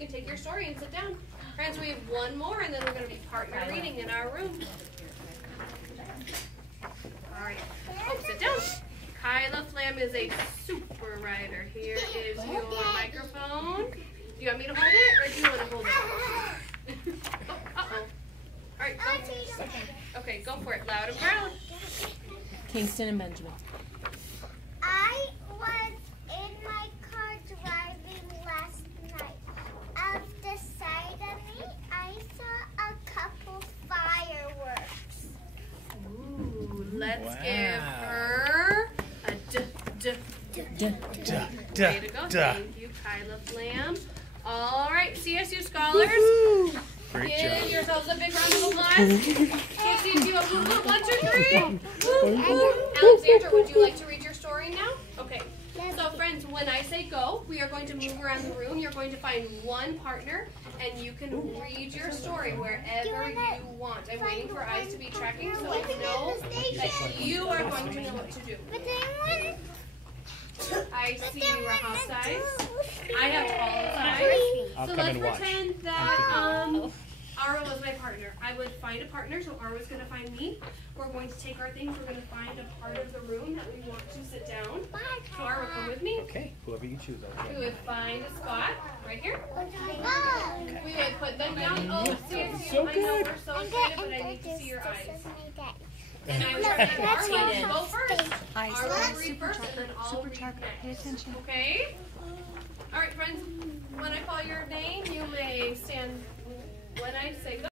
can take your story and sit down. Friends, we have one more, and then we're going to be partner reading in our room. All right. Oh, sit down. Kyla Flam is a super writer. Here is your microphone. Do you want me to hold it, or do you want to hold it? Uh-oh. All right, go. Okay, go for it. Loud and proud. Kingston and Benjamin. I was in my car driving last night. Off the side of me, I saw a couple fireworks. Ooh, let's give her a way to go. Thank you, Kyla Flam. All right, CSU scholars, give yourselves a big round of applause. CSU, a woo woo, 1, 2, 3. Alexandra, would you like to read your story now? Okay. So friends, when I say go, we are going to move around the room. You're going to find one partner, and you can read your story wherever you want. I'm waiting for eyes to be tracking so I know that you are going to know what to do. I see Rahaf size. I have tall size. So let's pretend that Ara was my partner. I would find a partner, so Ara was going to find me. We're going to take our things. We're going to find a part of the room that we want to sit down. So Ara, come with me. Okay, whoever you choose. Okay. We would find a spot right here. We would put them down. Oh, seriously, I know we're so excited, but I need to see your eyes. And I would try to go first. Ara will read first, and then I'll read next. Pay attention. Okay? All right, friends. When I call your name, you may stand. When I say go.